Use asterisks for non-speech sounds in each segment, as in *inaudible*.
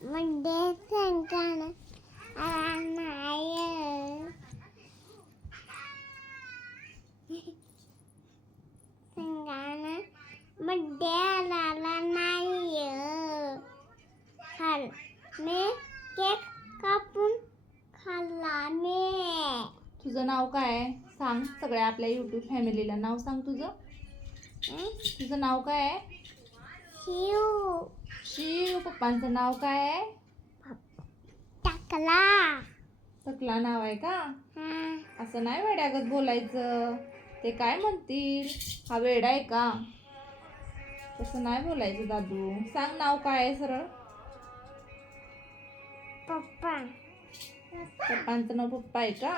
म्हणजे संकान नाही संकान म्हणजे आला नाही खाल मी केक कापून खाल्ला मी. तुझं नाव काय आहे? सांग सगळ्या आपल्या युट्यूब फॅमिलीला नाव सांग तुझं? तुझं नाव काय आहे? शिव. शिव पप्पांचं नाव काय आहे? टाकला. सकला नाव आहे का? असं नाही वेड्यागत बोलायचं. ते काय म्हणतील? हा वेडा आहे का? तसं नाही बोलायचं दादू. सांग नाव काय आहे सरळ? पप्पा. पप्पांचं नाव पप्पा आहे का.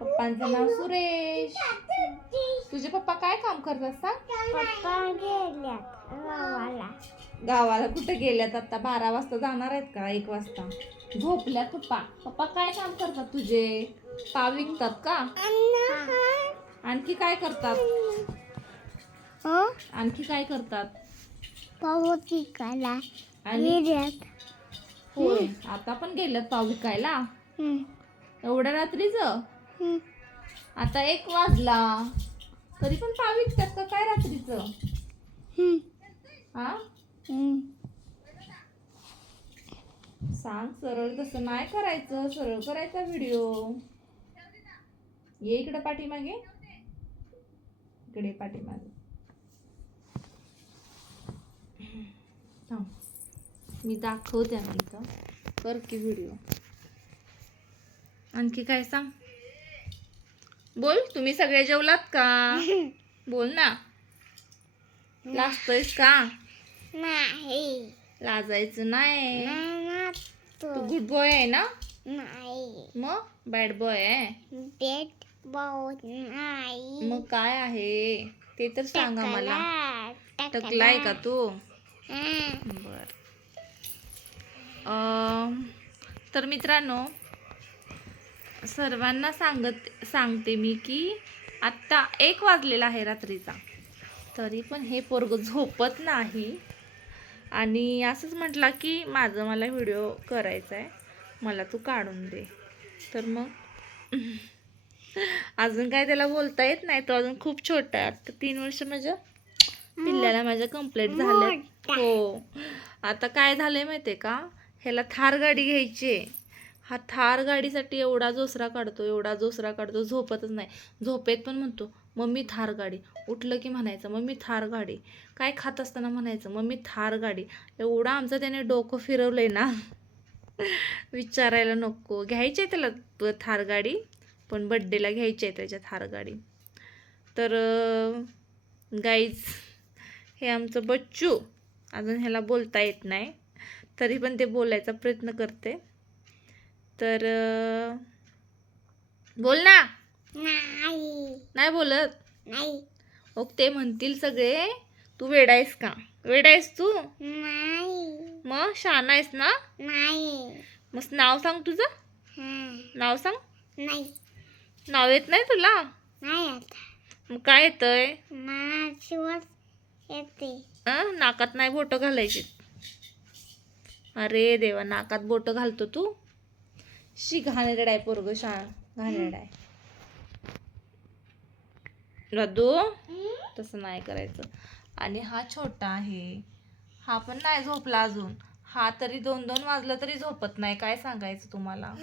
पप्पांचं नाव सुरेश. तुझे पप्पा काय काम करतात सांग? पप्पा गेल्यात. गावाला. गावाला कुठे गेल्यात आता? बारा वाजता जाणार आहेत का? एक वाजता. झोपल्यात पप्पा पप्पा काय काम करतात तुझे? पाव विकतात का? आणखी काय करतात? आणखी काय करतात? पावती कला आणि? गेल्यात. होय. आता पण गेल्यात पाव विकायला. एवढ्या रात्रीच. आता एक वाजला. तरी पण पाव विकतात का? काय रात्रीच? हं. हा. सांग सरळ तसं नाही करायचं सरळ करायचा व्हिडिओ ये इकडे पाठीमागे. इकडे पाठीमागे. मी दाखवते आता इथं कर की व्हिडिओ आणखी काय सांग? बोल तुम्ही सगळे जेवलात का? *laughs* बोल ना. लाजतोयस का? नाही. लाजायचं नाही. तू गुड बॉय आहे ना? नाही. मग? बॅड बॉय आहे. बेट बहुत नाही. मग काय आहे? ते तर सांगा मला. टाकला. टकलाय का तू. बर. अं, तर मित्रांनो सर्वांना सांगत सांगते मी की आत्ता एक वाजलेला आहे रात्रीचा. तरी पण हे पोरग झोपत नाही. आणि असंच म्हटला की माझं मला व्हिडिओ करायचा आहे मला तू काढून दे. तर मग अजून काय त्याला बोलता येत नाही. तो अजून खूप छोटा आहे. आता तीन वर्ष माझ्या पिल्ल्याला माझ्या कंप्लीट झाल्या हो. आता काय झालंय माहितीये का? ह्याला थार गाडी घ्यायची आहे. हा थार गाडीसाठी एवढा जोसरा काढतो एवढा जोसरा काढतो झोपतच नाही. झोपेत पण म्हणतो मम्मी थार गाडी. उठलं की म्हणायचं मम्मी थार गाडी. काय खात असताना म्हणायचं मम्मी थार गाडी. एवढा आमचं त्याने डोकं फिरवलं आहे ना. विचारायला नको. घ्यायची आहे त्याला थार गाडी पण बड्डेला घ्यायची आहे त्याच्या थार गाडी. तर गाईज हे आमचं बच्चू. अजून ह्याला बोलता येत नाही. तरी पण ते बोलायचा प्रयत्न करते. तर बोल ना. नाही. बोलत? नाही. मग ते म्हणतील सगळे तू वेडायस का? वेडायस तू? नाही. मग शान आहेस ना? नाही. मग नाव सांग तुझं. हा. नाव सांग. नाही. नाव येत नाही तुला? मग काय येतंय? नाकात नाही बोटं घालायची अरे देवा नाकात बोटं घालतो तू. शी घाणेरडा आहे पोरग शाळा घाणेरडा आहे. रद्दू तसं नाही करायचं. आणि हा छोटा आहे. हा पण नाही झोपला अजून. हा तरी दोन दोन वाजलं तरी झोपत नाही. काय सांगायचं तुम्हाला?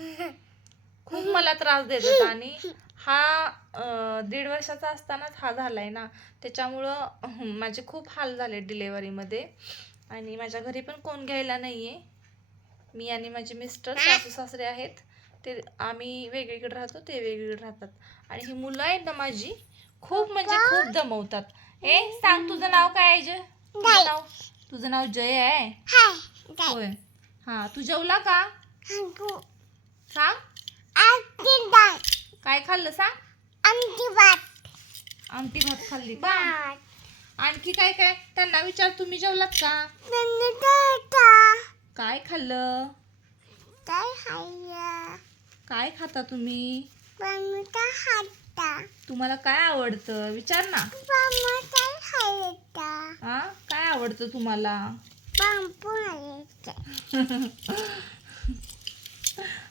खूप मला त्रास देतात आणि हा दीड वर्षाचा असतानाच हा झालाय ना. त्याच्यामुळं माझे खूप हाल झाले डिलेवरीमध्ये आणि माझ्या घरी पण कोण घ्यायला नाही आहे मी आणि माझे मिस्टर सासू सासरे आहेत ते आम्ही वेगळीकडे राहतो ते वेगळीकडे राहतात. आणि ही मुलं आहेत ना माझी खूप म्हणजे खूप दमवतात. ए सांग तुझं नाव काय आहे जय? तुझं नाव? तुझं नाव जय आहे? हाय हा तू जेवला का? सांग. काय खाल्लं सांग? आमची भात. आमटी भात खाल्ली का? आणखी काय काय? त्यांना विचार तुम्ही जेवलात का काय खाल्लं? काय खायला काय खाता तुम्ही? खाता तुम्हाला काय आवडतं? विचार ना. काय हा आवडतं तुम्हाला?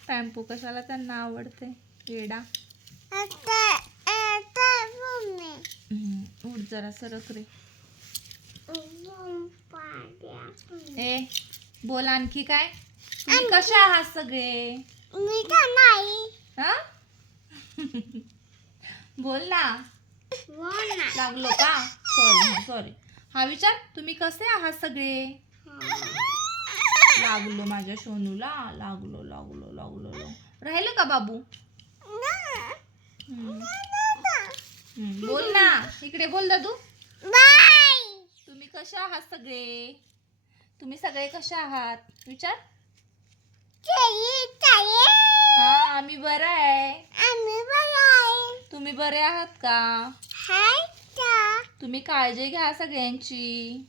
पॅम्पू *laughs* कशाला त्यांना आवडते? हम्म, उठ जरा सरक रे. ए बोल आणखी काय? तुम्ही कशा आहात सगळे? मी का नाही. हा? बोल ना. बोला लागलो का? सॉरी सॉरी हा विचार तुम्ही कसे आहात सगळे? लागलो माझ्या सोनूला लागलो लागलो लागलो. राहिलं का बाबू? हम्म. हम्म, बोल ना. इकडे बोल दादू. तुम्ही कसे आहात सगळे? तुम्ही सगळे कसे आहात? विचार. हा आम्ही बरं आहे. तुम्ही बरे आहात का? तुम्ही काळजी घ्या सगळ्यांची.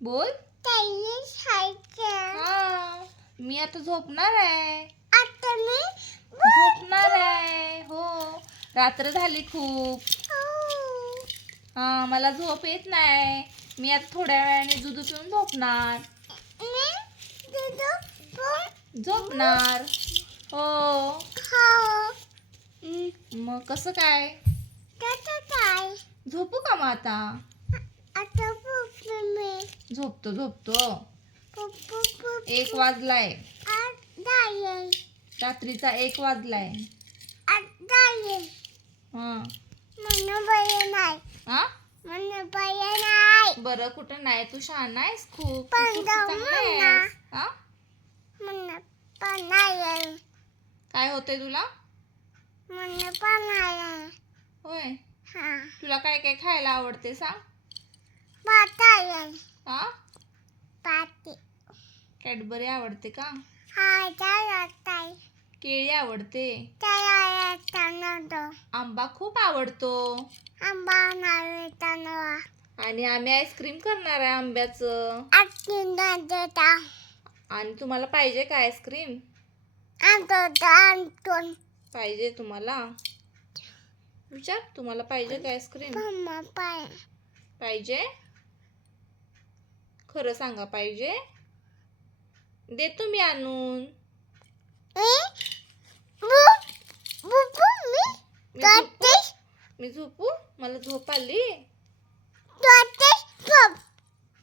बोल. हा मी आता झोपणार आहे. आता मी झोपणार आहे. हो रात्र झाली खूप. हो. हा मला झोप येत नाही. मी आता थोड्या वेळाने दूध पिऊन झोपणार. झोपणार. हो. मग कसं काय? झोपू का मग आता? झोपतो झोपतो. एक वाजलाय. रात्रीचा एक वाजलाय. हा. बरं कुठं नाही? तू शहाणा आहेस खूप. पण तू खूप जाऊ चांगला ना. आहेस. हा? मला पण नाही येईल काय होतंय तुला? पण नाही होय. हा. तुला काय काय खायला आवडते सांग. हा? पाती कॅडबरी आवडते का? हा केळी आवडते. आंबा खूप आवडतो. आंबा येताना आणि आम्ही आईस्क्रीम करणार आहे आंब्याचं. आणि तुम्हाला पाहिजे का आईस्क्रीम? पाहिजे तुम्हाला? विचार तुम्हाला पाहिजे का आईस्क्रीम? पाहिजे? खरं सांगा पाहिजे? देतो मी आणून. मी झोपू? मला झोप आली?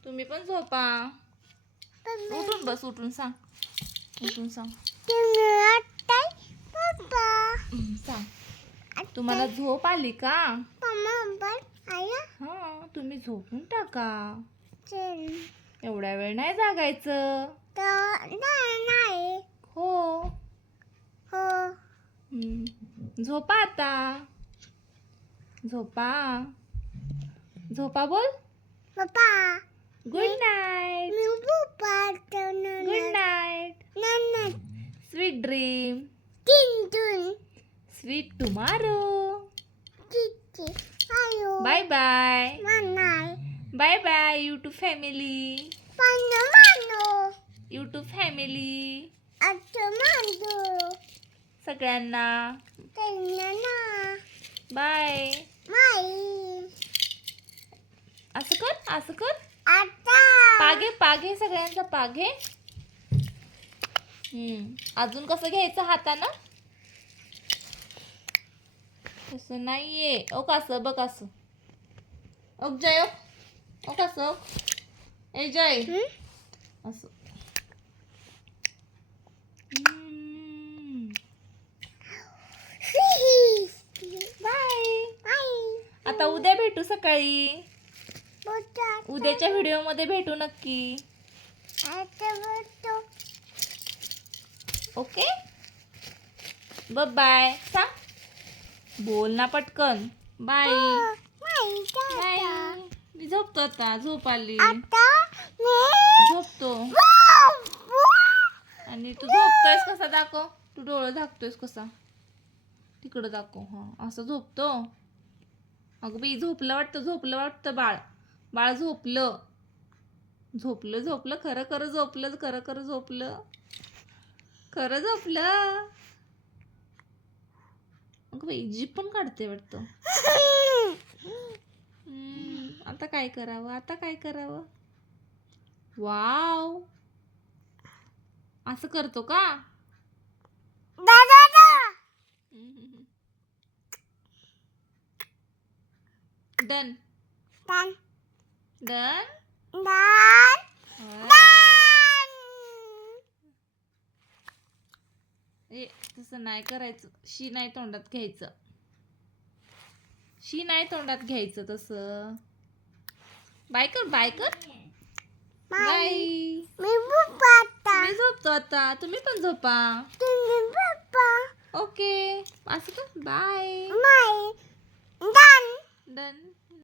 तुम्ही पण झोपा. उठून बस उठून सांग. उठून सांग. सांग. तुम्हाला झोप आली का? हा तुम्ही झोपून टाका. एवढ्या वेळ नाही जागायचं. तर नाही नाही. हो. हो. झोपा आता. झोपा. झोपा बोल. पप्पा. Good night good night sweet dream sweet tomorrow bye bye bye bye YouTube family YouTube family सगळ्यांना. बाय माई असं कर. पागे पागे सगळ्यांचा पागे. हम्म. अजून कसं घ्यायचं हातानं? तसं नाहीये. ओ कसं बघ असं. ओक जय ओक ओ कसं ओक. ए जय. हं? असं. *laughs* आता उद्या भेटू सकाळी. उद्याच्या व्हिडिओमध्ये भेटू नक्की. ओके? ब बाय. सांग. बोल ना पटकन. बाय. माई बाय मी झोपतो आता. झोप आली. झोपतो. आणि तू झोपतोयस कसा? दाखव. तू डोळं झाकतोयस कसा? तिकडं दाखव. हा असं झोपतो. अगं बाई झोपलं वाटतं झोपलं वाटतं बाळ. बाळ झोपलं. झोपलं झोपलं खरं खरं झोपलं खरं खरं झोपलं. खरं झोपलं. अगं बाई जीप पण काढते वाटतं. आता काय करावं? आता काय करावं? वाव. असं करतो का. Done. Dan done dan dan. ए तसं नाही करायचं. शी नाही तोंडात घ्यायचं. शी नाही तोंडात घ्यायचं तसं. बाय कर बाय कर. बाय मी पप्पा मी झोपतो आता. तुम्ही पण झोपा. तुम्ही पप्पा ओके असं का बाय माई dan डन